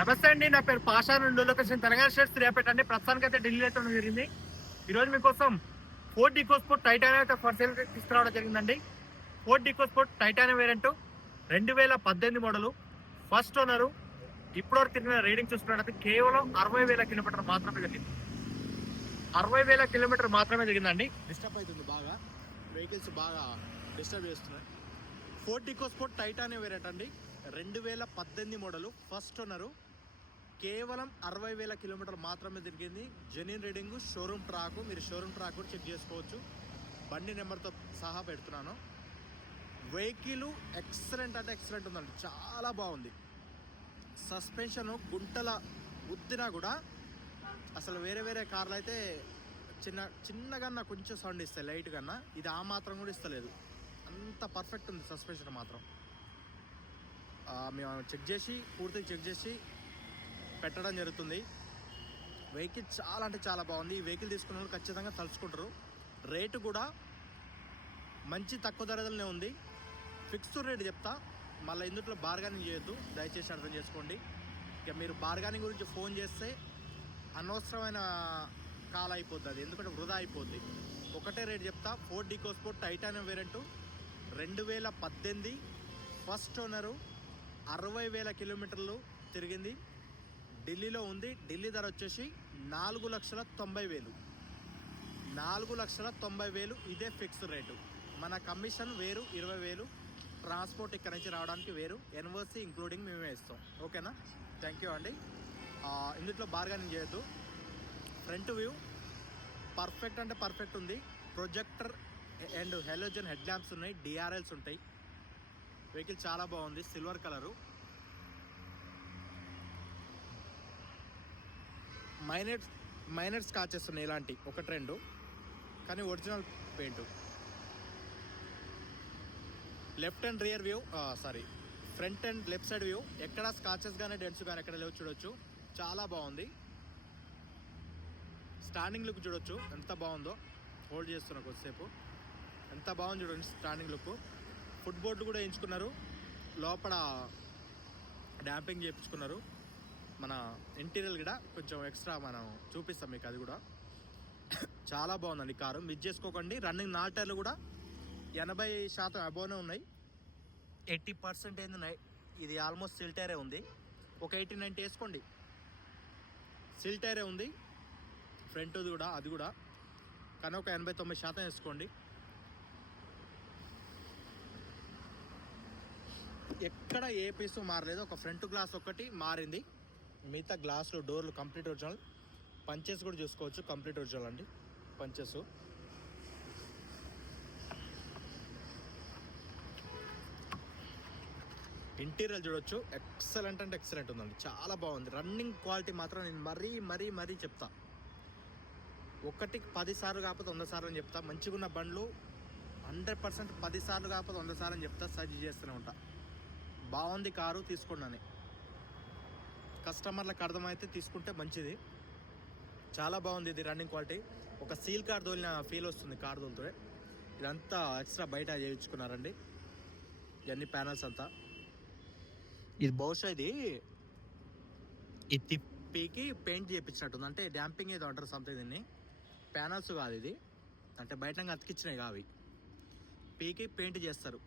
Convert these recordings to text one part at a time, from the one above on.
నమస్తే అండి నా పేరు పాషా నుండి లొకేషన్ తెలంగాణ స్టేట్ శ్రీయాపేట అండి. ప్రస్తుతానికి అయితే ఢిల్లీ అయితే జరిగింది ఈరోజు. మీకోసం ఫోర్ డికోస్పోర్ట్ టైటాన్ అయితే ఫర్ సేల్ తీసుకురావడం జరిగిందండి. ఫోర్ డికోస్పోర్ట్ టైటాన్ వేరియంట్ రెండు వేల పద్దెనిమిది మోడలు. ఫస్ట్ ఓనరు ఇప్పటివరకు తిరిగిన రీడింగ్ చూసుకున్నట్లయితే కేవలం అరవై వేల కిలోమీటర్ మాత్రమే జరిగింది. అరవై వేల కిలోమీటర్ మాత్రమే జరిగిందండి. డిస్టర్బ్ అవుతుంది బాగా. వెహికల్స్ బాగా డిస్టర్బ్ చేస్తున్నాయి. ఫోర్ డికోస్పోర్ట్ టైటాన్ వేరియంట్ అండి. రెండు వేల పద్దెనిమిది మోడలు. ఫస్ట్ ఓనరు కేవలం అరవై వేల కిలోమీటర్లు మాత్రమే తిరిగింది. జెన్యున్ రీడింగ్ షోరూమ్ ట్రాక్ మీరు షోరూమ్ ట్రాక్ కూడా చెక్ చేసుకోవచ్చు. బండి నెంబర్తో సహా పెడుతున్నాను. వెహికల్ ఎక్సలెంట్ అంటే ఎక్సలెంట్ ఉందండి. చాలా బాగుంది. సస్పెన్షన్ గుంటల గుద్దినా కూడా అసలు వేరే వేరే కార్లు అయితే చిన్న చిన్నగా కొంచెం సౌండ్ ఇస్తాయి లైట్ కన్నా. ఇది ఆ మాత్రం కూడా ఇస్తలేదు. అంత పర్ఫెక్ట్ ఉంది సస్పెన్షన్ మాత్రం. మేము చెక్ చేసి పూర్తిగా చెక్ చేసి పెట్టడం జరుగుతుంది. వెహికల్ చాలా అంటే చాలా బాగుంది. ఈ వెహికల్ తీసుకున్న వాళ్ళు ఖచ్చితంగా తలుచుకుంటారు. రేటు కూడా మంచి తక్కువ ధరలోనే ఉంది. ఫిక్స్డ్ రేట్ చెప్తా. మళ్ళీ ఇందులో బార్గానింగ్ చేయొద్దు. దయచేసి అర్థం చేసుకోండి. ఇక మీరు బార్గానింగ్ గురించి ఫోన్ చేస్తే అనవసరమైన కాల్ అయిపోద్ది అది. ఎందుకంటే వృధా అయిపోద్ది. ఒకటే రేట్ చెప్తా. Ford EcoSport titanium variant. రెండు వేల పద్దెనిమిది ఫస్ట్ ఓనరు అరవై వేల కిలోమీటర్లు తిరిగింది. ఢిల్లీలో ఉంది. ఢిల్లీ ధర వచ్చేసి నాలుగు లక్షల తొంభై వేలు. నాలుగు లక్షల తొంభై వేలు ఇదే ఫిక్స్డ్ రేటు. మన కమిషన్ వేరు ఇరవై వేలు. ట్రాన్స్పోర్ట్ ఇక్కడ నుంచి రావడానికి వేరు. ఎన్వర్సీ ఇంక్లూడింగ్ మేమే ఇస్తాం. ఓకేనా? థ్యాంక్ యూ అండి. ఇందులో బార్గానింగ్ చేయొద్దు. ఫ్రంట్ వ్యూ పర్ఫెక్ట్ అంటే పర్ఫెక్ట్ ఉంది. Projector and halogen head lamps ఉన్నాయి. డిఆర్ఎల్స్ ఉంటాయి. వెహికల్ చాలా బాగుంది. Silver colour. Minor minor scratches ఉన్నాయి ఇలాంటి ఒకటి రెండు కానీ original paint. Left and rear view sorry. Front and left side view ఎక్కడ స్కాచెస్ కానీ డెంట్స్ కానీ ఎక్కడ లేవు చూడొచ్చు. చాలా బాగుంది. స్టాండింగ్ లుక్ చూడొచ్చు ఎంత బాగుందో. హోల్డ్ చేస్తున్నా కొద్దిసేపు. ఎంత బాగుంది చూడండి స్టాండింగ్ లుక్. ఫుట్ బోర్డులు కూడా వేయించుకున్నారు. లోపల డ్యాంపింగ్ చేయించుకున్నారు. మన ఇంటీరియర్ కూడా కొంచెం ఎక్స్ట్రా మనం చూపిస్తాం మీకు అది కూడా. చాలా బాగుందండి కారు. మిస్ చేసుకోకండి. రన్నింగ్ నాటర్లు కూడా ఎనభై శాతం అబోనే ఉన్నాయి. ఎయిటీ పర్సెంట్ ఏంది ఇది ఆల్మోస్ట్ సిల్ టైరే ఉంది. ఒక ఎయిటీ నైంటీ వేసుకోండి. సిల్ టైరే ఉంది. ఫ్రంట్ది కూడా అది కూడా. కానీ ఒక ఎనభై తొమ్మిది శాతం వేసుకోండి. ఎక్కడ ఏ పీసు మారలేదు. ఒక ఫ్రంట్ గ్లాస్ ఒకటి మారింది. మిగతా గ్లాసులు డోర్లు కంప్లీట్ ఒరిజినల్. పంచెస్ కూడా చూసుకోవచ్చు. కంప్లీట్ ఒరిజినల్ అండి. పంచెస్. ఇంటీరియర్ చూడొచ్చు. ఎక్సలెంట్ అంటే ఎక్సలెంట్ ఉందండి. చాలా బాగుంది. రన్నింగ్ క్వాలిటీ మాత్రం నేను మరీ మరీ మరీ చెప్తా. ఒకటికి పది సార్లు కాకపోతే వంద సార్లు అని చెప్తా. మంచిగా ఉన్న బండ్లు హండ్రెడ్ పర్సెంట్ పది సార్లు కాకపోతే వంద సార్లు అని చెప్తా. సజెస్ట్ చేస్తూనే ఉంటా. బాగుంది కారు తీసుకోండి అని. కస్టమర్లకు అర్థమైతే తీసుకుంటే మంచిది. చాలా బాగుంది ఇది రన్నింగ్ క్వాలిటీ. ఒక సీల్ కార్ తోలిన ఫీల్ వస్తుంది కార్ తోలితే. ఇదంతా ఎక్స్ట్రా బయట చేయించుకున్నారండి. ఇవన్నీ ప్యానల్స్ అంతా. ఇది బహుశా ఇది ఈ తిప్పికి పెయింట్ చేయించినట్టుంది. అంటే డ్యాంపింగ్ ఏదో అంటారు సంథింగ్ దీన్ని. ప్యానల్స్ కాదు ఇది. అంటే బయట అతికిచ్చినాయి కావి పీకి పెయింట్ చేస్తారు.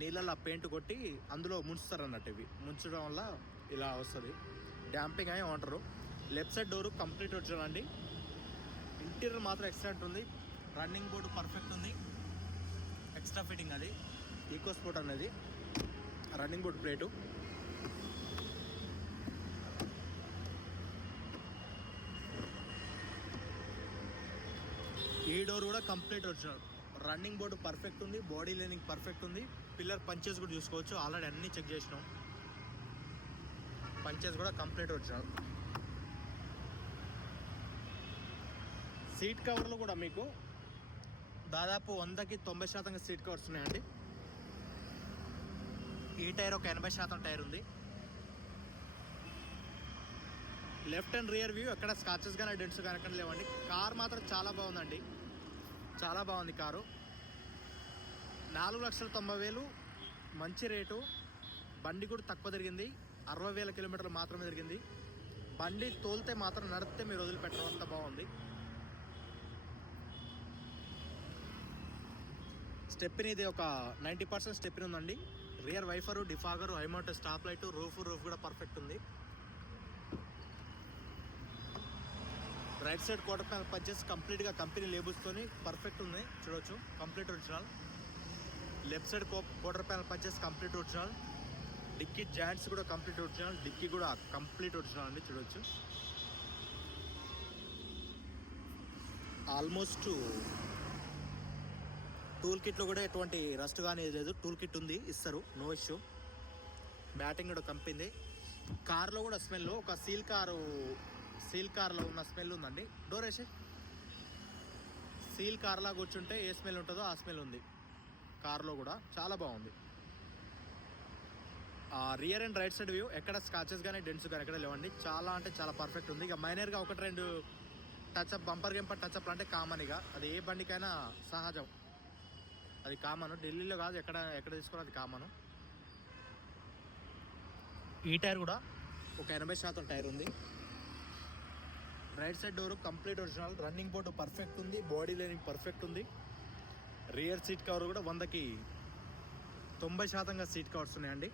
నీళ్ళల్లో పెయింట్ కొట్టి అందులో ముంచుతారు అన్నట్టు ఇవి. ముంచడం వల్ల ఇలా వస్తుంది. డ్యాంపింగ్ అని ఉంటారు లెఫ్ట్ సైడ్ డోరు కంప్లీట్ వచ్చానండి ఇంటీరియర్ మాత్రం ఎక్సలెంట్ ఉంది. రన్నింగ్ బోర్డు పర్ఫెక్ట్ ఉంది. ఎక్స్ట్రా ఫిట్టింగ్ అది. ఈకో స్పోర్ట్ అనేది. రన్నింగ్ బోర్డు ప్లేటు ఈ డోర్ కూడా complete original running board perfect ఉంది. బాడీ లైనింగ్ పర్ఫెక్ట్ ఉంది. పిల్లర్ పంచెస్ కూడా చూసుకోవచ్చు. ఆల్రెడీ అన్నీ చెక్ చేసినాం. పంచెస్ కూడా కంప్లీట్ ఒరిజినల్ సీట్ కవర్లు కూడా మీకు దాదాపు వందకి తొంభై శాతంగా సీట్ కవర్స్ ఉన్నాయండి. ఈ టైర్ ఒక ఎనభై శాతం టైర్ ఉంది. లెఫ్ట్ అండ్ రియర్ వ్యూ ఎక్కడ స్కాచెస్ కానీ డెంట్స్ కానీ ఎక్కడ లేవండి. కార్ మాత్రం చాలా బాగుందండి. చాలా బాగుంది కారు. నాలుగు లక్షల తొంభై వేలు మంచి రేటు. బండి కూడా తక్కువ తిరిగింది. అరవై వేల కిలోమీటర్లు మాత్రమే జరిగింది. బండి తోలితే మాత్రం నడిపితే మీరు వదిలిపెట్టడం అంత బాగుంది. స్టెప్ని ఇది ఒక నైంటీ పర్సెంట్ స్టెప్ని ఉందండి. Rear wiper defogger high mount stop light roof roof కూడా పర్ఫెక్ట్ ఉంది. Right side quarter panel purchase కంప్లీట్గా కంపెనీ లేబుల్స్తోని పర్ఫెక్ట్ ఉంది. చూడవచ్చు complete original. Left side quarter panel purchase complete original. Dicky joints కూడా complete original dicky కూడా complete original అండి చూడవచ్చు ఆల్మోస్ట్ టూల్ కిట్లో కూడా ఎటువంటి రస్ట్ కానీ లేదు. టూల్ కిట్ ఉంది ఇస్తారు నో ఇష్యూ. బ్యాటింగ్ కూడా కంపింది. కార్లో కూడా స్మెల్ ఒక సీల్ కారు సీల్ కార్లో ఉన్న స్మెల్ ఉందండి. డోర్ వేసి. సీల్ కార్లా కూర్చుంటే ఏ స్మెల్ ఉంటుందో ఆ స్మెల్ ఉంది. కార్లో కూడా చాలా బాగుంది. Rear and right side view ఎక్కడ స్కాచెస్ కానీ డెంట్స్ కానీ ఎక్కడ లేవండి. చాలా అంటే చాలా పర్ఫెక్ట్ ఉంది. ఇక మైనర్గా ఒకటి రెండు టచ్అప్ బంపర్ గెంపర్ టచ్అప్ అంటే కామన్ ఇక. అది ఏ బండికైనా సహజం. అది కామన్ ఢిల్లీలో కాదు ఎక్కడ ఎక్కడ తీసుకోవాలి అది కామన్ ఈ టైర్ కూడా ఒక ఎనభై శాతం టైర్ ఉంది. Right side door complete original. Running board perfect ఉంది. బాడీ లైనింగ్ పర్ఫెక్ట్ ఉంది. రియర్ సీట్ కవర్ కూడా వందకి తొంభై శాతంగా సీట్ కవర్స్ ఉన్నాయండి.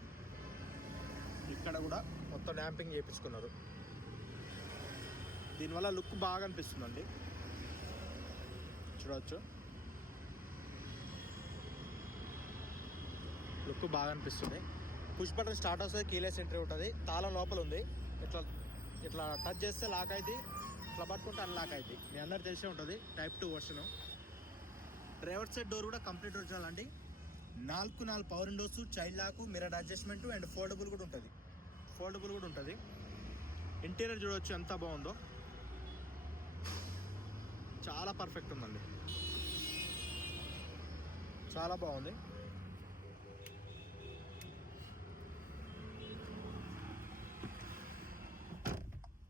ఇక్కడ కూడా మొత్తం డ్యాంపింగ్ చేయించుకున్నారు దీనివల్ల లుక్ బాగా అనిపిస్తుందండి. చూడవచ్చు లుక్ బాగా అనిపిస్తుంది. పుష్ బటన్ స్టార్ట్ వస్తుంది కీలెస్ ఎంట్రీ ఉంటుంది. తాళం లోపల ఉంది. ఇట్లా ఇట్లా టచ్ చేస్తే లాక్ అయింది ఇట్లా పట్టుకుంటే అన్లాక్ అయింది మీ అందరు తెలిసే ఉంటుంది. Type two version driver side door కూడా కంప్లీట్ ఒరిజినల్ అండి. నాలుగు నాలుగు power windows child lock mirror adjustment and foldable కూడా ఉంటుంది. ఫోల్డబుల్ కూడా ఉంటుంది. ఇంటీరియర్ చూడవచ్చు ఎంత బాగుందో. చాలా పర్ఫెక్ట్ ఉందండి. చాలా బాగుంది.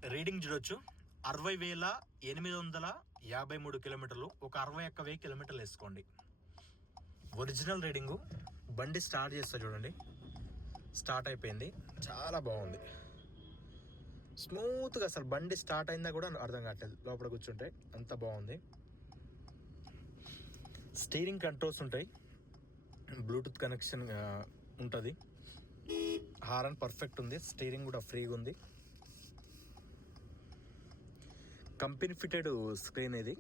రీడింగ్ చూడొచ్చు. అరవై వేల ఎనిమిది వందల యాభై మూడు కిలోమీటర్లు. ఒక అరవై ఒక్క వెయ్యి కిలోమీటర్లు వేసుకోండి. Original reading. బండి స్టార్ట్ చేస్తా చూడండి. స్టార్ట్ అయిపోయింది. చాలా బాగుంది. స్మూత్గా అసలు బండి స్టార్ట్ అయిందా కూడా అర్థం కావట్లేదు. లోపల కూర్చుంటే అంత బాగుంది. స్టీరింగ్ కంట్రోల్స్ ఉంటాయి. బ్లూటూత్ కనెక్షన్ ఉంటుంది. హారన్ పర్ఫెక్ట్ ఉంది. స్టీరింగ్ కూడా ఫ్రీగా ఉంది. కంపెనీ ఫిటెడ్ స్క్రీన్ ఇది.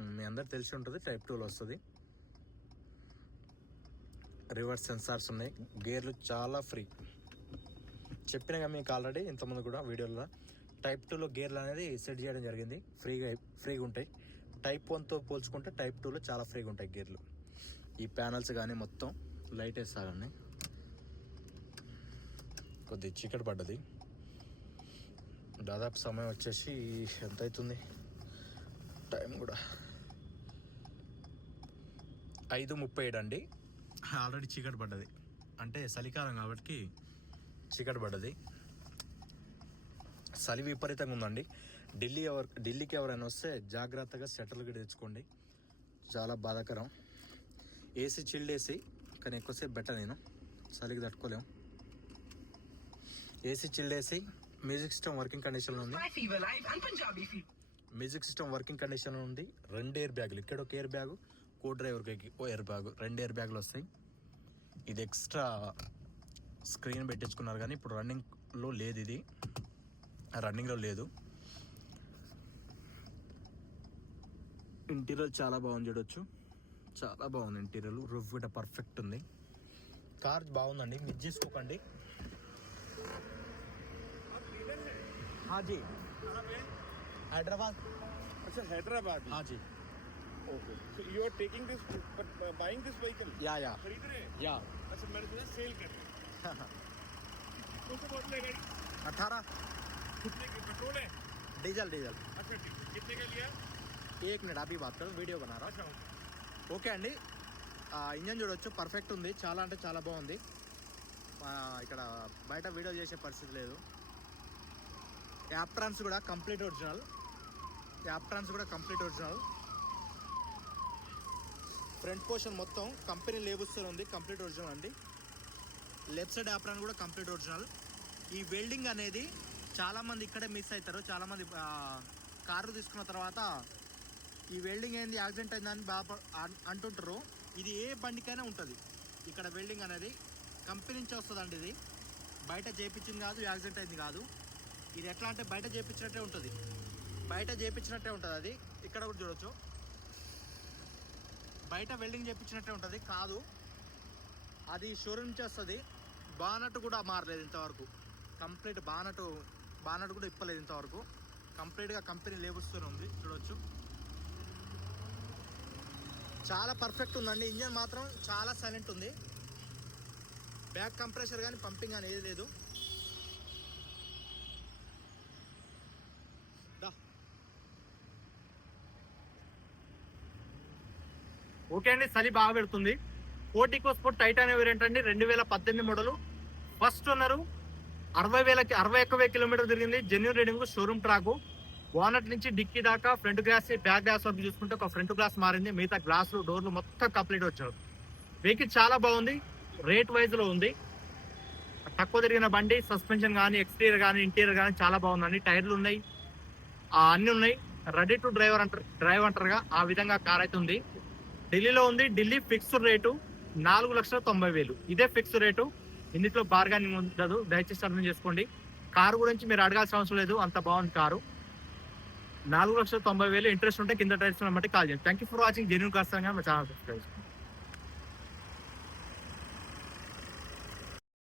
మీ అందరు తెలిసి ఉంటుంది. టైప్ టూలో వస్తుంది. రివర్స్ సెన్సార్స్ ఉన్నాయి. గేర్లు చాలా ఫ్రీ. చెప్పినగా మీకు ఆల్రెడీ ఇంతకుముందు కూడా వీడియోలో టైప్ టూలో గేర్లు అనేది సెట్ చేయడం జరిగింది. ఫ్రీగా ఫ్రీగా ఉంటాయి. టైప్ వన్తో పోల్చుకుంటే టైప్ టూలో చాలా ఫ్రీగా ఉంటాయి గేర్లు. ఈ ప్యానల్స్ కానీ మొత్తం లైట్ వేస్తారండి కొద్దిగా చీకటి పడ్డది. దాదాపు సమయం వచ్చేసి ఎంత అవుతుంది టైం కూడా ఐదు ముప్పై ఏడు అండి. ఆల్రెడీ చీకటి పడ్డది. అంటే చలికాలం కాబట్టి చీకటి పడ్డది. చలి విపరీతంగా ఉందండి. ఢిల్లీ ఎవరు ఢిల్లీకి ఎవరైనా వస్తే జాగ్రత్తగా స్వెటర్లు కూడా తెచ్చుకోండి. చాలా బాధాకరం. ఏసీ చిల్డ్ ఏసీ కానీ ఎక్కువసేపు బెటర్ నేను. చలికి తట్టుకోలేము. AC chilled AC music system working కండిషన్లో ఉంది. మ్యూజిక్ సిస్టమ్ వర్కింగ్ కండిషన్లో ఉంది. రెండు ఎయిర్ బ్యాగులు ఇక్కడ ఒక ఎయిర్ బ్యాగ్ కో డ్రైవర్కి ఓ ఎయిర్ బ్యాగ్ రెండు ఎయిర్ బ్యాగులు వస్తాయి ఇది ఎక్స్ట్రా స్క్రీన్ పెట్టించుకున్నారు కానీ ఇప్పుడు రన్నింగ్లో లేదు ఇది రన్నింగ్లో లేదు ఇంటీరియర్ చాలా బాగుంది చూడొచ్చు చాలా బాగుంది ఇంటీరియర్ రూఫ్ కూడా పర్ఫెక్ట్ ఉంది కార్ బాగుందండి మిస్ చేసుకోకండి हाँ जी हैदराबाद अच्छा हैदराबाद हाँ जी okay so you are taking this buying this vehicle या या खरीद रहे हैं या अच्छा मैंने सुना सेल कर रहे हैं कौन सा मॉडल है गाड़ी अठारह कितने की पेट्रोल है डीजल डीजल अच्छा ठीक है कितने का लिया एक मिनट अभी बात करो వీడియో बना रहा अच्छा ओके ఓకే అండి ఆ, ఇంజన్ చూడొచ్చు పర్ఫెక్ట్ ఉంది చాలా అంటే చాలా బాగుంది ఆ, ఇక్కడ బయట వీడియో చేసే పరిస్థితి లేదు యాప్ ట్రాన్స్ కూడా కంప్లీట్ ఒరిజినల్ యాప్ ట్రాన్స్ కూడా కంప్లీట్ ఒరిజినల్ ఫ్రంట్ పోర్షన్ మొత్తం కంపెనీ లేబుల్స్తో ఉంది కంప్లీట్ ఒరిజినల్ అండి. లెఫ్ట్ సైడ్ యాప్రాన్ కూడా కంప్లీట్ ఒరిజినల్. ఈ వెల్డింగ్ అనేది చాలామంది ఇక్కడే మిస్ అవుతారు. చాలామంది కారు తీసుకున్న తర్వాత ఈ వెల్డింగ్ ఏంది యాక్సిడెంట్ అయిందని బాగా అంటుంటారు. ఇది ఏ బండికైనా ఉంటుంది. ఇక్కడ వెల్డింగ్ అనేది కంపెనీ నుంచి వస్తుందండి ఇది. బయట చేపించింది కాదు యాక్సిడెంట్ అయింది కాదు. ఇది ఎట్లా అంటే బయట చేపించినట్టే ఉంటుంది. బయట చేపించినట్టే ఉంటుంది అది. ఇక్కడ కూడా చూడొచ్చు. బయట వెల్డింగ్ చేయించినట్టే ఉంటుంది. కాదు అది షోరూమ్ నుంచి వస్తుంది బానట్ కూడా మారలేదు ఇంతవరకు. కంప్లీట్ బానట్ బానట్ కూడా ఇప్పలేదు ఇంతవరకు. కంప్లీట్గా కంపెనీ లేబుల్స్తూనే ఉంది చూడొచ్చు. చాలా పర్ఫెక్ట్ ఉందండి. ఇంజన్ మాత్రం చాలా సైలెంట్ ఉంది. బ్యాక్ కంప్రెషర్ కానీ పంపింగ్ కానీ ఏది లేదు. ఓకే అండి చలి బాగా పెడుతుంది. కోటికి ఈకో స్పోర్ట్ అనేవి వేరియంట్ అండి రెండు వేల పద్దెనిమిది మోడలు. ఫస్ట్ ఉన్నారు అరవై వేలకి అరవై ఒక్క కిలోమీటర్ తిరిగింది. Genuine reading showroom track bonnet నుంచి డిక్కీ దాకా ఫ్రంట్ గ్లాస్ బ్యాక్ గ్లాస్ వరకు చూసుకుంటే ఒక ఫ్రంట్ గ్లాస్ మారింది. మిగతా గ్లాసులు డోర్లు మొత్తం కంప్లీట్ వచ్చారు. వెహికల్ చాలా బాగుంది. రేట్ వైజ్లో ఉంది. తక్కువ తిరిగిన బండి సస్పెన్షన్ కానీ ఎక్స్టీరియర్ కానీ ఇంటీరియర్ కానీ చాలా బాగుందండి. టైర్లు ఉన్నాయి. అన్నీ ఉన్నాయి. రెడీ టు డ్రైవర్ అంటారు డ్రైవ్ అంటారుగా. ఆ విధంగా కార్ అయితే ఉంది. ఢిల్లీలో ఉంది. ఢిల్లీ ఫిక్స్డ్ రేటు నాలుగు లక్షల తొంభై వేలు. ఇదే ఫిక్స్ రేటు. ఇందులో బార్గానింగ్ ఉండదు. దయచేసి అర్థం చేసుకోండి. కారు గురించి మీరు అడగాల్సిన అవసరం లేదు. అంత బాగుంది కారు. నాలుగు లక్షల తొంభై వేలు ఇంట్రెస్ట్ ఉంటే కింద టైల్స్ బట్టి కాల్ చేయండి. Thank you for watching genuine కాస్తాగా మా ఛానల్ సబ్స్క్రైబ్